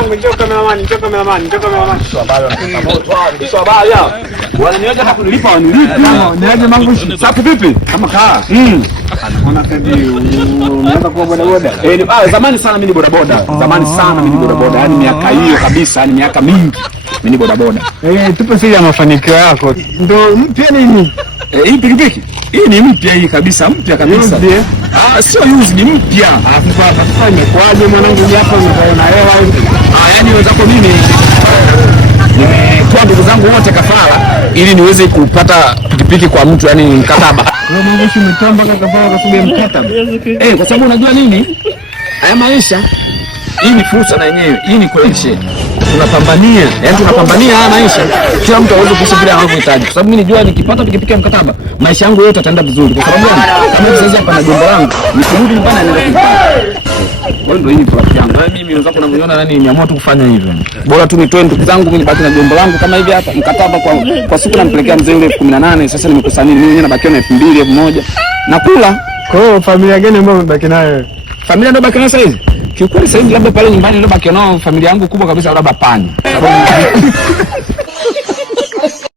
wangu, njoo cameraman. Sio baya. Wananiaje hata kunilipa wanilipi. Niaje mangu safi vipi? Kama kaa. Anaona kazi unaanza kuwa bodaboda. Zamani sana mimi ni bodaboda. Yaani miaka hiyo kabisa, yani miaka mingi mimi ni bodaboda. Tupe siri ya mafanikio yako. Ndio mpya nini? Hii pikipiki? Hii ni mpya hii kabisa, mpya kabisa. Sio used, ni mpya. Sasa imekwaje mwanangu hapa unaona hewa hivi? Yaani wenzako mimi nimetoa ndugu zangu wote kafara ili niweze kupata pikipiki kwa mtu, yani mkataba. Wewe Mungu umetoa mpaka kafara kwa sababu ya mkataba. Kwa sababu unajua nini? Haya maisha hii ni fursa na yenyewe. Hii ni kuishi. Tunapambania haya maisha. Kila mtu aweze kuishi bila anavyohitaji. Kwa sababu mimi nijua nikipata pikipiki ya mkataba, maisha yangu yote yataenda vizuri. Kwa sababu kama sasa hapa na jombo langu, nikirudi nyumbani naenda kupata. Wewe ndio hii plot yangu. Mimi wenzako unaniona nani nimeamua tu kufanya hivyo. Bora tu nitoe ndugu zangu mimi nibaki na jombo langu kama hivi hapa. Mkataba kwa siku nampelekea mzee yule 18, sasa nimekusanya mimi mwenyewe nabakia na 2000, 1000. Nakula. Kwa hiyo familia gani ambayo umebaki nayo? Familia ndio baki nayo sasa hivi. Kiukweli sasa hivi labda pale nyumbani ndio baki nao familia yangu kubwa kabisa labda pani.